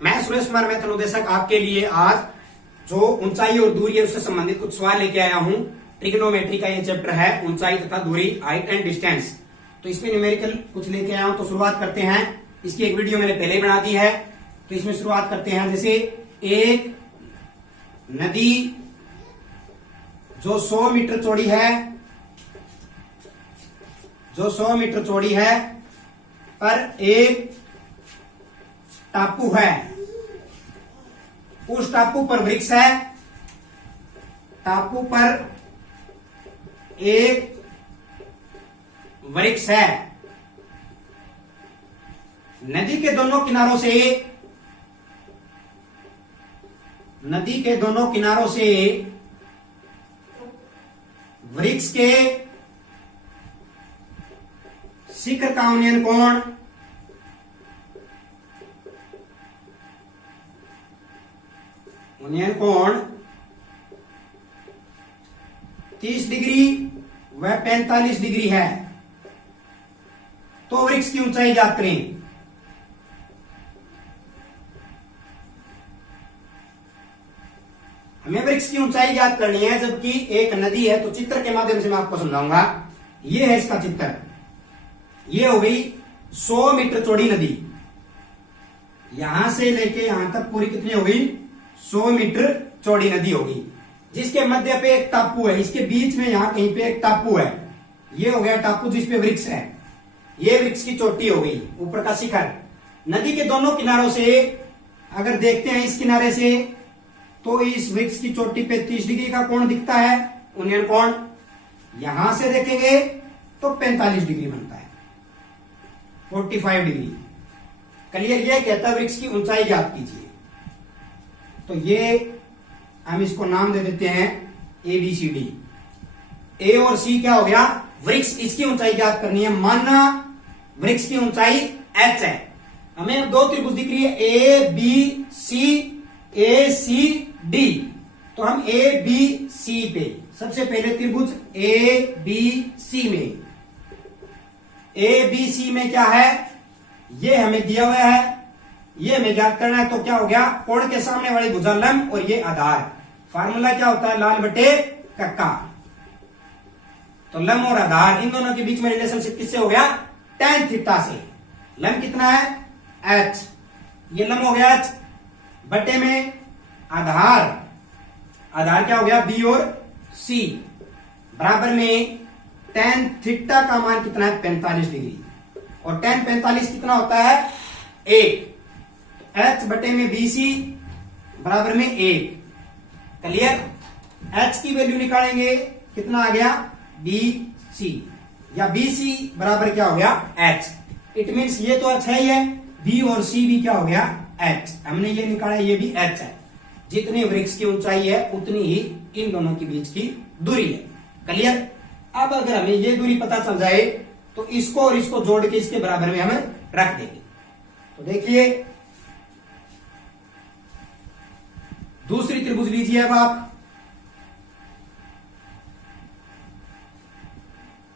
मैं सुरेश कुमार मैं तनुदेशक आपके लिए आज जो ऊंचाई और दूरी है उससे संबंधित कुछ सवाल लेके आया हूं। ट्रिग्नोमेट्री का ये चैप्टर है, ऊंचाई तथा दूरी, हाइट एंड डिस्टेंस। तो इसमें न्यूमेरिकल कुछ लेके आया हूं, तो शुरुआत करते हैं। इसकी एक वीडियो मैंने पहले ही बना दी है, तो इसमें शुरुआत करते हैं। जैसे एक नदी जो 100 मीटर चौड़ी है, जो 100 मीटर चौड़ी है, पर एक टापू है, उस टापू पर वृक्ष है, टापू पर एक वृक्ष है। नदी के दोनों किनारों से, नदी के दोनों किनारों से वृक्ष के शिखर का उन्नयन कोण उन्नयन कोण 30 डिग्री व 45 डिग्री है। तो वृक्ष की ऊंचाई ज्ञात करें। हमें वृक्ष की ऊंचाई ज्ञात करनी है, जबकि एक नदी है। तो चित्र के माध्यम से मैं आपको समझाऊंगा। ये है इसका चित्र। ये हो गई 100 मीटर चौड़ी नदी। यहां से लेके यहां तक पूरी कितनी होगी? 100 मीटर चौड़ी नदी होगी, जिसके मध्य पे एक टापू है। इसके बीच में यहां कहीं पे एक टापू है। ये हो गया टापू जिसपे वृक्ष है। ये वृक्ष की चोटी हो गई, ऊपर का शिखर। नदी के दोनों किनारों से अगर देखते हैं, इस किनारे से, तो इस वृक्ष की चोटी पे 30 डिग्री का कोण दिखता है, उन्नयन कोण। यहां से देखेंगे तो 45 डिग्री बनता है, 45 डिग्री। क्लियर? ये कहता है वृक्ष की ऊंचाई ज्ञात कीजिए। तो ये हम इसको नाम दे देते हैं ABCD। ए और सी क्या हो गया? वृक्ष। इसकी ऊंचाई ज्ञात करनी है। माना वृक्ष की ऊंचाई h है। हमें दो त्रिभुज दिख रही है, ABCD। तो हम ABC पे सबसे पहले त्रिभुज ABC में, ABC में क्या है? ये हमें दिया हुआ है, ये हमें ज्ञात करना है। तो क्या हो गया? कोण के सामने वाली भुजा लंब और ये आधार। फार्मूला क्या होता है? लाल बटे कक्का। तो लंब और आधार, इन दोनों के बीच में रिलेशनशिप किससे हो गया? tan थीटा से। लंब कितना है? h। ये लंब हो गया h, बटे में आधार, आधार क्या हो गया? B और C, बराबर में tan थीटा का मान कितना है? 45 डिग्री। और tan 45 कितना होता है? 1। h बटे में BC बराबर में 1। क्लियर? h की वैल्यू निकालेंगे, कितना आ गया? BC, या BC बराबर क्या हो गया? h। इट मीन्स ये तो h है ही है, B और C भी क्या हो गया? h। हमने ये निकाला, ये भी h है। जितनी वृक्ष की ऊंचाई है उतनी ही इन दोनों के बीच की दूरी है। क्लियर? अब अगर हमें ये दूरी पता चल जाए तो इसको और इसको जोड़ के इसके बराबर में हम रख देंगे। तो देखिए, दूसरी त्रिभुज लीजिए अब आप।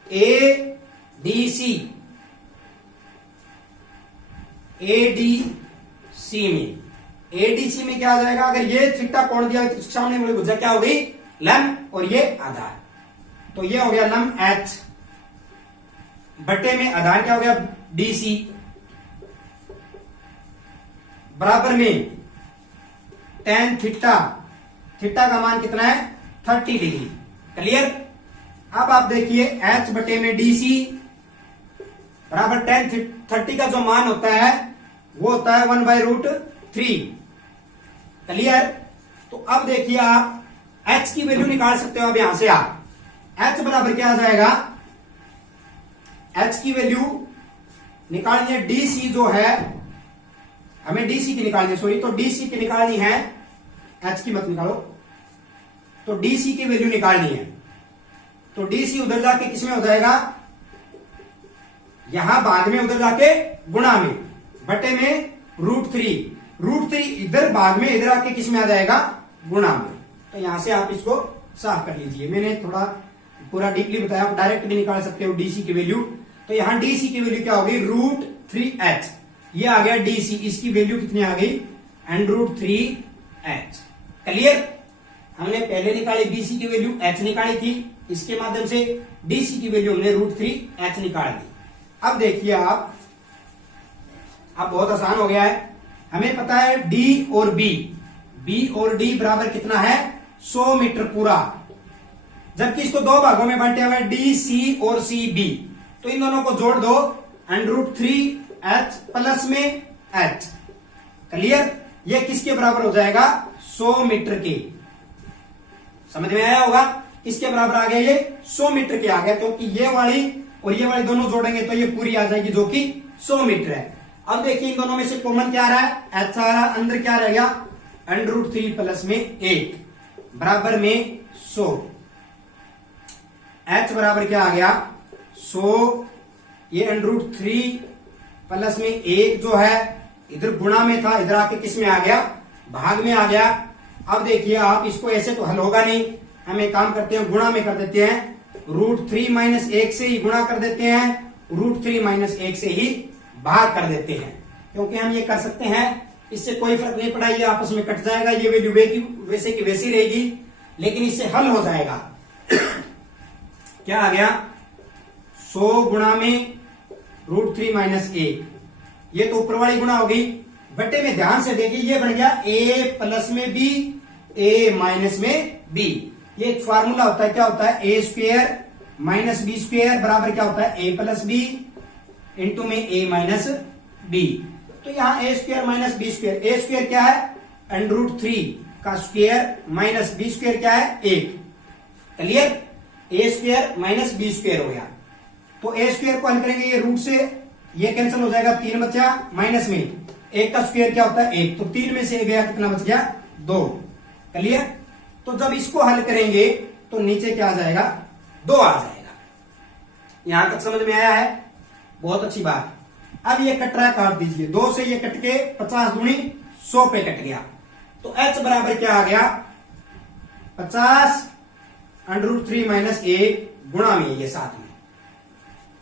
ADC में, ADC में क्या आ जाएगा? अगर ये थीटा कोण दिया तो सामने वाली भुजा क्या हो गई? लंब और ये आधार। तो ये हो गया लंब H, बटे में आधार क्या हो गया? DC, बराबर में tan थीटा, थीटा का मान कितना है? 30 डिग्री। क्लियर? अब आप देखिए, H बटे में DC बराबर tan 30 का जो मान होता है वो होता है 1/√3। क्लियर? तो अब देखिए, आप H की वैल्यू निकाल सकते हो। अब यहां से आप H बराबर क्या आ जाएगा? H की वैल्यू निकालनी है। DC जो है, हमें DC की निकालनी है, सॉरी। तो DC की निकालनी है, H की मत निकालो। तो DC की वैल्यू निकालनी है। तो DC उधर जाके किसमें हो जाएगा? यहां भाग में, उधर जाके गुणा में, बटे में √3। √3 इधर भाग में, इधर आके किसमें आ जाएगा? गुणा में। तो यहां से आप इसको साफ कर लीजिए। मैंने थोड़ा पूरा डीपली बताया, आप डायरेक्ट भी निकाल सकते हो डीसी की वैल्यू। तो यहां डीसी की वैल्यू क्या होगी, √3h। ये आ गया डीसी, इसकी वैल्यू कितनी आ गई √3h। क्लियर? हमने पहले निकाली BC की वैल्यू h निकाली थी, इसके माध्यम से DC की वैल्यू हमने √3h निकाल दी। अब देखिए आप, अब बहुत आसान हो गया है। हमें पता है D और B बराबर कितना है? 100 मीटर पूरा। जबकि इसको दो भागों में बांटे हुए DC और CB, तो इन दोनों को जोड़ दो √3h प्लस में h। क्लियर? ये किसके बराबर हो जाएगा? 100 मीटर के। समझ में आया होगा? किसके बराबर आ गया? ये 100 मीटर के आ गया, क्योंकि ये वाली और ये वाली दोनों जोड़ेंगे तो ये पूरी आ जाएगी, जो कि 100 मीटर है। अब देखिए इन दोनों में से कॉमन क्या आ रहा है? h आ रहा है, अंदर क्या रह गया? √3 प्लस में 1 बराबर में 100। h बराबर क्या आ गया? 100। ये √3 प्लस में 1 जो है इधर गुणा में था, इधर आके किस में आ गया? भाग में आ गया। अब देखिए आप, इसको ऐसे तो हल होगा नहीं, हम एक काम करते हैं, गुणा में कर देते हैं। √3 - 1 से ही गुणा कर देते हैं, √3 - 1 से ही भाग कर देते हैं, क्योंकि हम ये कर सकते हैं, इससे कोई फर्क नहीं पड़ा, ये आपस में कट जाएगा, ये वैल्यू वैसे की वैसी रहेगी, लेकिन इससे हल हो जाएगा। क्या आ गया? 100 गुणा में √3 - 1, ये तो ऊपर वाली गुणा होगी। बटे में ध्यान से देखिए, ये बन गया a प्लस में b, a माइनस में b। ये एक फार्मूला होता है, क्या होता है? a square minus B square बराबर क्या होता है? a प्लस बी इंटू में a माइनस b। तो यहां a square minus B square, a square क्या है? √3 का स्क्वेयर माइनस b स्क्वेयर क्या है? 1। Clear? a square minus B square हो गया। तो a स्क्वेयर को हल करेंगे, ये रूट से ये कैंसिल हो जाएगा, 3 बचा, माइनस में 1 का स्क्वायर क्या होता है? 1। तो 3 में से गया, कितना बच गया? 2। क्लियर? तो जब इसको हल करेंगे तो नीचे क्या आ जाएगा? 2 आ जाएगा। यहां तक समझ में आया है? बहुत अच्छी बात। अब ये कट रहा है, काट दीजिए। 2 से ये कट के 50 दूनी 100 पे कट गया, तो h बराबर क्या आ गया? 50 √3 - 1 गुणा में ये साथ में।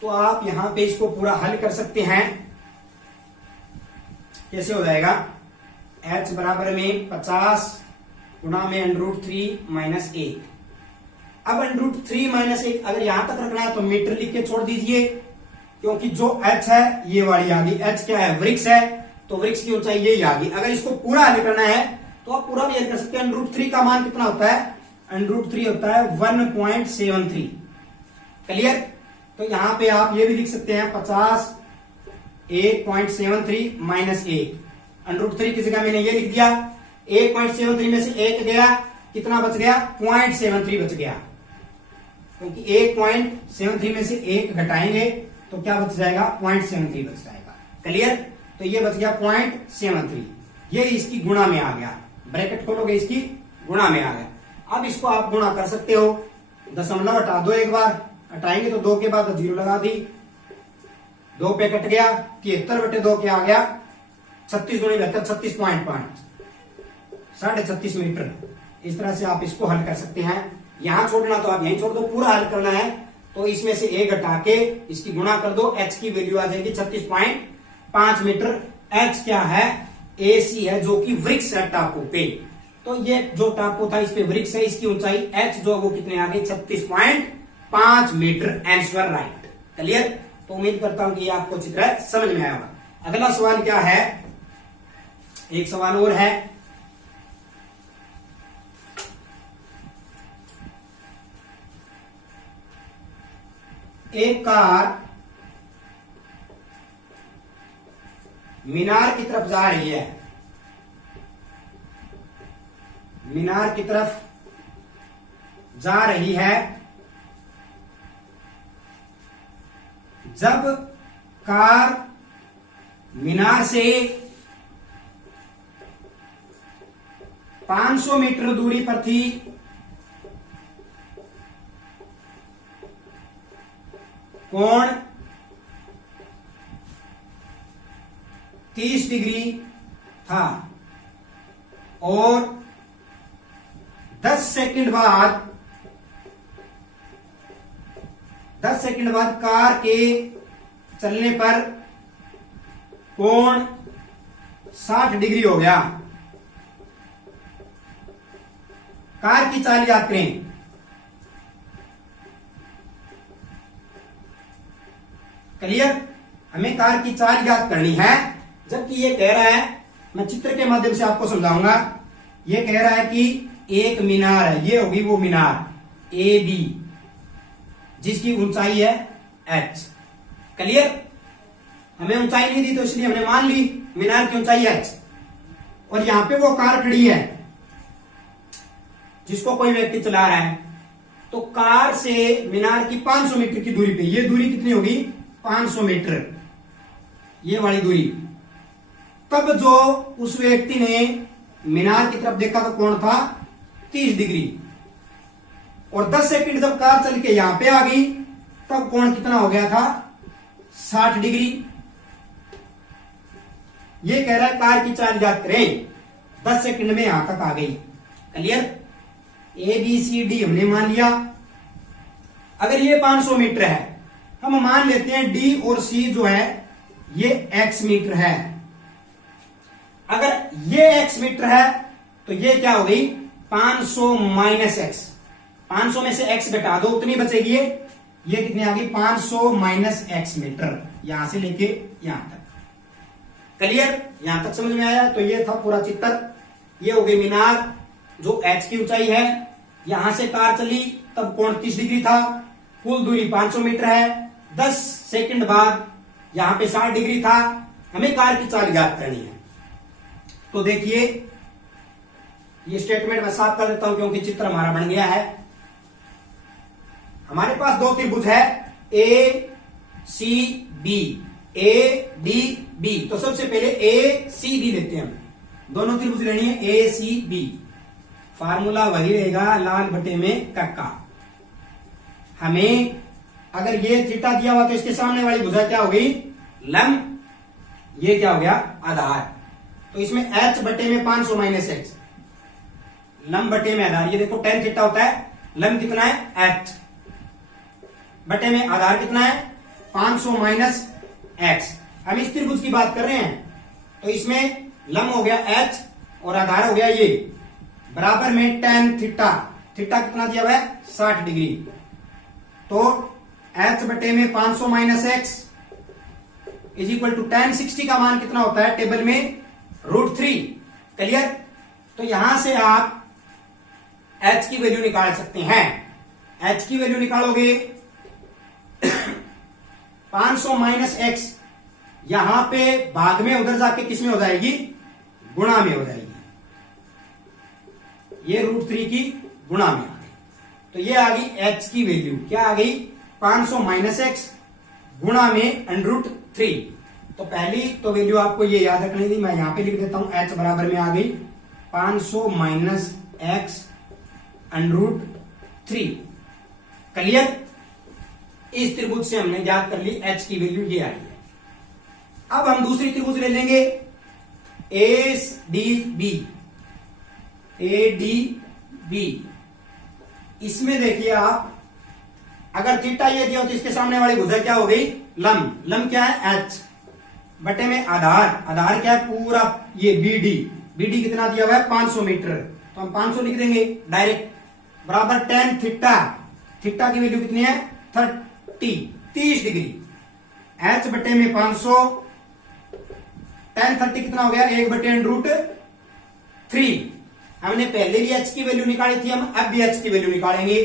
तो आप यहां पे इसको पूरा हल कर सकते हैं। कैसे हो जाएगा? h बराबर में 50 गुणा में √3 - 1। अब √3 - 1 अगर यहां तक रखना है तो मीटर लिख के छोड़ दीजिए, क्योंकि जो h है ये वाली आ गई। h क्या है? वृक्ष है, तो वृक्ष की ऊंचाई यही आ गई। अगर इसको पूरा हल करना है तो आप पूरा भी हल कर सकते हैं। √3 का मान कितना होता है? √3 होता है 1.73। क्लियर? तो यहां पे आप ये भी लिख सकते हैं 50 1.73 माइनस 1। √3 की जगह मैंने ये लिख दिया। 1.73 में से 1 गया, कितना बच गया? 0.73 बच गया, क्योंकि 1.73 में से 1 घटाएंगे तो क्या बच जाएगा? 0.73 बच जाएगा। क्लियर? तो ये बच गया 0.73। ये इसकी गुणा में आ गया, ब्रैकेट खोलोगे इसकी गुणा में आ गया। अब इसको आप गुणा कर सकते हो, दशमलव हटा दो, एक बार हटाएंगे तो 2 के बाद 0 लगा दी, 2 पे कट गया, 73/2 क्या आ गया? 36 × 72 36.5 36.5 मीटर। इस तरह से आप इसको हल कर सकते हैं। यहां छोड़ना तो आप यहीं छोड़ दो, पूरा हल करना है तो इसमें से 1 घटा के इसकी गुणा कर दो, h की वैल्यू आ जाएगी 36.5 मीटर। h क्या है? AC है, जो कि वृक्ष है टापू पे। तो ये जो टापू था इस पे वृक्ष है, इसकी ऊंचाई h जो वो कितने आ गई? 36.5 मीटर। Answer right. क्लियर? तो उम्मीद करता हूं कि ये आपको चित्र समझ में आया होगा। अगला सवाल क्या है? एक सवाल और है। एक कार मीनार की तरफ जा रही है, मीनार की तरफ जा रही है। जब कार मीनार से 500 मीटर दूरी पर थी, कोण 30 डिग्री था और 10 सेकंड बाद कार के चलने पर कोण 60 डिग्री हो गया। कार की चाल याद करें। क्लियर? हमें कार की चाल याद करनी है। जबकि ये कह रहा है, मैं चित्र के माध्यम से आपको समझाऊंगा। ये कह रहा है कि एक मीनार है, ये होगी वो मीनार ए बी जिसकी ऊंचाई है h। क्लियर? हमें ऊंचाई नहीं दी तो इसलिए हमने मान ली मीनार की ऊंचाई h। और यहां पे वो कार खड़ी है जिसको कोई व्यक्ति चला रहा है। तो कार से मीनार की 500 मीटर की दूरी पे, ये दूरी कितनी होगी? 500 मीटर, ये वाली दूरी। तब जो उस व्यक्ति ने मीनार की तरफ देखा तो कोण था 30 डिग्री। और 10 सेकंड जब कार चल के यहां पे आ गई तब कोण कितना हो गया था? 60 डिग्री। ये कह रहा है कार की चाल याद करें, 10 सेकंड में यहां तक आ गई। Clear? A B C D हमने मान लिया। अगर ये 500 मीटर है, हम मान लेते हैं डी और सी जो है ये x मीटर है। अगर ये x मीटर है तो ये क्या हो गई? 500 माइनस एक्स। 500 में से x घटा दो, उतनी बचेगी ये कितनी आ गई? 500 माइनस एक्स मीटर, यहां से लेके यहां तक। क्लियर? यहां तक समझ में आया? तो ये था पूरा चित्र। ये हो गई मीनार जो h की ऊंचाई है। यहां से कार चली तब कोण 30 डिग्री था। कुल दूरी 500 मीटर है। 10 सेकंड बाद यहां पे 60 डिग्री था। हमें कार की चाल याद करनी है। तो देखिए, ये स्टेटमेंट मैं साफ कर देता हूं क्योंकि चित्र हमारा बन गया है। हमारे पास दो त्रिभुज है A C B, A D B. तो सबसे पहले ए सी बी लेते हैं हम। दोनों त्रिभुज लेनी है ए सी बी। फार्मूला वही रहेगा लाल बटे में कक्का। हमें अगर ये थीटा दिया हुआ तो इसके सामने वाली भुजा क्या हो गई? लंब। ये क्या हो गया? आधार। तो इसमें h बटे में 500 माइनस एक्स, लंब बटे में आधार। ये देखो tan थीटा होता है, लंब कितना है? h बटे में आधार कितना है? 500 माइनस एक्स। हम इस त्रिभुज की बात कर रहे हैं तो इसमें लंब हो गया h और आधार हो गया ये, बराबर में tan थीटा। थीटा कितना दिया हुआ है? 60 डिग्री। तो h बटे में 500 minus X is equal to tan 60 का मान कितना होता है टेबल में? √3। क्लियर? तो यहां से आप h की वैल्यू निकाल सकते हैं। h की वैल्यू निकालोगे 500 माइनस एक्स, यहां पे भाग में उधर जाके किस में हो जाएगी? गुणा में हो जाएगी। ये √3 की गुणा में आ गई। तो ये आ गई h की वैल्यू। क्या आ गई? 500 माइनस एक्स गुणा में √3। तो पहली तो वैल्यू आपको ये याद रखनी थी, मैं यहां पे लिख देता हूं। h बराबर में आ गई 500 माइनस एक्स √3। क्लियर? इस त्रिभुज से हमने याद कर ली h की वैल्यू ये आई है। अब हम दूसरी त्रिभुज ले लेंगे A D B. A D B, इसमें देखिए आप, अगर थीटा ये दिया हो तो इसके सामने वाली भुजा क्या हो गई? लंब। लंब क्या है? h बटे में आधार। आधार क्या है? पूरा ये बीडी। बीडी कितना दिया हुआ है? 500 मीटर। तो हम 500 लिख देंगे डायरेक्ट, बराबर tan थीटा। थीटा की वैल्यू कितनी है? 30 डिग्री। h बटे में 500, tan 30 कितना हो गया? 1 बटे √3। हमने पहले भी h की वैल्यू निकाली थी, हम अब भी h की वैल्यू निकालेंगे।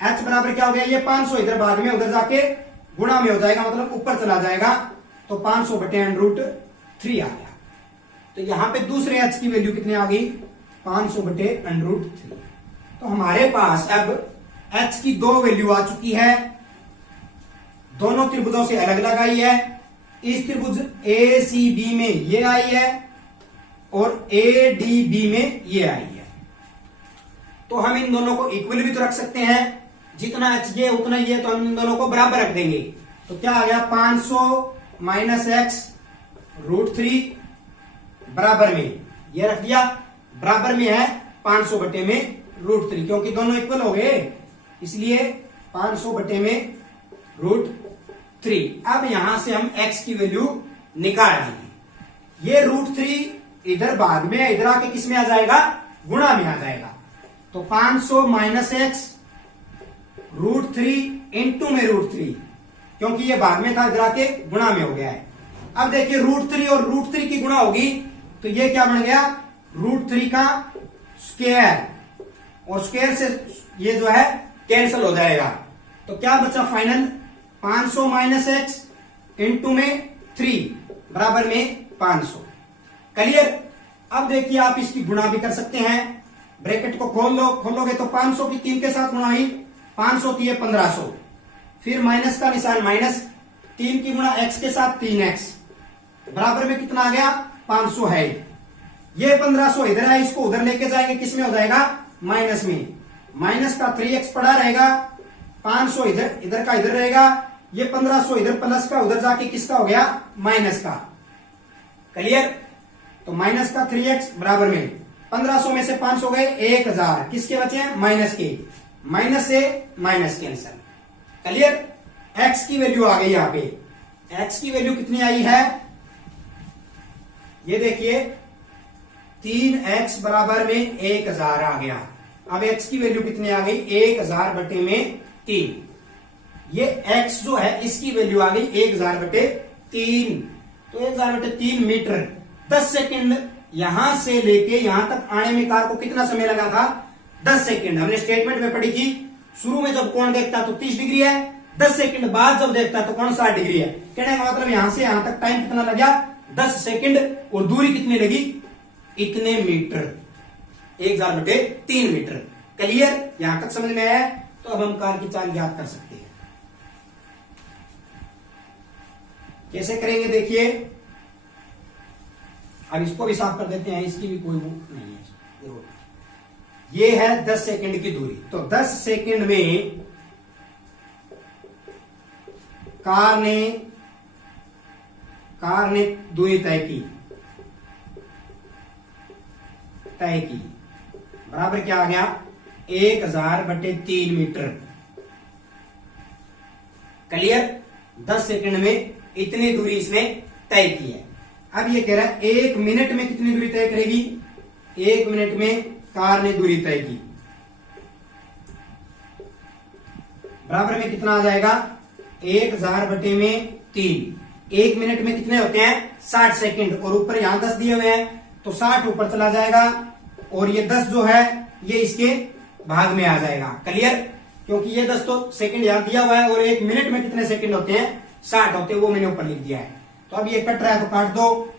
h बराबर क्या हो गया? ये 500 इधर भाग में उधर जाके गुणा में हो जाएगा, मतलब ऊपर चला जाएगा। तो 500 बटे √3 आ गया। तो यहां पे दूसरे h की वैल्यू कितनी आ गई? 500 बटे √3। तो हमारे पास अब h की दो वैल्यू आ चुकी है। दोनों त्रिभुजों से अलग अलग आई है। इस त्रिभुज ए सी बी में ये आई है और ए डी बी में ये आई है। तो हम इन दोनों को इक्वल भी तो रख सकते हैं, जितना h ये उतना ये, तो हम इन दोनों को बराबर रख देंगे। तो क्या आ गया? 500 माइनस एक्स √3 बराबर में ये रख दिया, बराबर में है 500 बटे में √3, क्योंकि दोनों इक्वल हो गए इसलिए 500 बटे में √3। अब यहां से हम x की वैल्यू निकाल देंगे। ये √3 इधर भाग में, इधर आके किस में आ जाएगा? गुणा में आ जाएगा। तो 500 माइनस एक्स √3 इंटू में √3, क्योंकि ये बाद में था, इधर आके गुणा में हो गया है। अब देखिए √3 और √3 की गुणा होगी तो ये क्या बन गया, √3 का स्क्वायर, और स्क्वायर से ये जो है कैंसिल हो जाएगा। तो क्या बचा फाइनल, 500 माइनस एक्स इंटू में 3 बराबर में 500। क्लियर। अब देखिए आप इसकी गुणा भी कर सकते हैं, ब्रैकेट को खोलोगे तो 500 की 3 के साथ गुणा हुई, 500 की 1500, फिर माइनस का निशान माइनस, 3 की गुणा x के साथ 3x बराबर में कितना आ गया, 500 है। ये 1500 इधर है, इसको उधर लेके जाएंगे, किसमें हो जाएगा, माइनस में। माइनस का 3x पड़ा रहेगा, 500 इधर का इधर रहेगा, ये 1500 इधर प्लस का उधर जाके किसका हो गया, माइनस का। क्लियर। तो माइनस का 3x बराबर में 1500 में से 500 गए, 1000 किसके बचे हैं, माइनस के, माइनस से माइनस कैंसल। क्लियर। x की वैल्यू आ गई, यहां पे x की वैल्यू कितनी आई है, ये देखिए 3x बराबर में 1000 आ गया। अब x की वैल्यू कितनी आ गई, 1000 बटे में 3। ये x जो है इसकी वैल्यू आ गई 1000 बटे 3। तो 1000 बटे 3 मीटर। 10 सेकंड यहां से लेके यहां तक आने में कार को कितना समय लगा था, 10 सेकंड। हमने स्टेटमेंट में पढ़ी थी, शुरू में जब कोण देखता तो 30 डिग्री है, 10 सेकंड बाद जब देखता तो कोण 60 डिग्री है। कहने का मतलब यहां से यहां तक टाइम कितना लगा, 10 सेकंड, और दूरी कितनी लगी, इतने मीटर, 1000 बटे 3 मीटर। क्लियर। यहां तक समझ में आया। तो अब हम कार की चाल याद कर सकते हैं। कैसे करेंगे देखिए, अब इसको भी साफ कर देते हैं, इसकी भी कोई बुक नहीं है। ये है 10 सेकंड की दूरी, तो 10 सेकंड में कार ने दूरी तय की बराबर क्या आ गया, 1000 बटे 3 मीटर। क्लियर। 10 सेकंड में इतनी दूरी इसने तय की है। अब ये कह रहा है 1 मिनट में कितनी दूरी तय करेगी, 1 मिनट में कार ने दूरी तय की, बराबर में कितना आ जाएगा, 1000 बटे में 3। 1 मिनट में कितने होते हैं, 60 सेकंड, और ऊपर यहां 10 दिए हुए हैं तो 60 ऊपर चला जाएगा, और ये 10 जो है ये इसके भाग में आ जाएगा। क्लियर। क्योंकि ये 10 तो सेकंड यहां दिया हुआ है, और 1 मिनट में कितने सेकंड होते हैं, 60 होते हैं, वो मैंने ऊपर लिख दिया है। तो अब ये कट रहा है तो काट दो,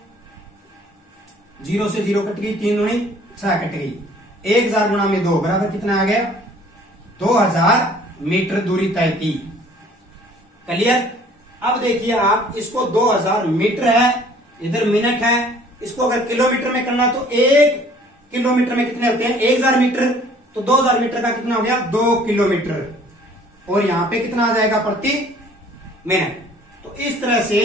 0 से 0 कट गई, 3 दूनी 6 कट गई, 1000 गुणा में 2 बराबर कितना आ गया, 2000 मीटर दूरी तय की। क्लियर। अब देखिए आप, इसको 2000 मीटर है, इधर मिनट है, इसको अगर किलोमीटर में करना तो 1 किलोमीटर में कितने होते हैं, 1000 मीटर, तो 2000 मीटर का कितना हो गया, 2 किलोमीटर, और यहां पे कितना आ जाएगा, प्रति मिनट। तो इस तरह से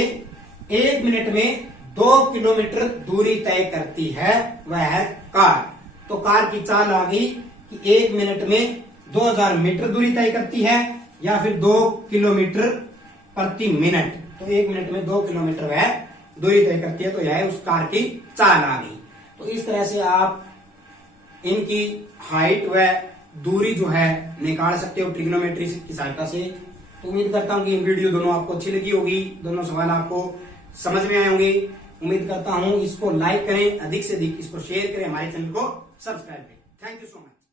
1 मिनट में 2 किलोमीटर दूरी तय करती है वह है कार। तो कार की चाल आ गई कि 1 मिनट में 2000 मीटर दूरी तय करती है, या फिर 2 किलोमीटर प्रति मिनट। तो 1 मिनट में 2 किलोमीटर वह दूरी तय करती है, तो यह उस कार की चाल आ गई। तो इस तरह से आप इनकी हाइट व दूरी जो है निकाल सकते हो ट्रिग्नोमेट्री की सहायता से। तो उम्मीद करता हूं कि ये वीडियो दोनों आपको अच्छी लगी होगी, दोनों सवाल आपको समझ में आए होंगे। उम्मीद करता हूं इसको लाइक करें, अधिक से अधिक इसको शेयर करें, हमारे चैनल को सब्सक्राइब करें। Thank you so much.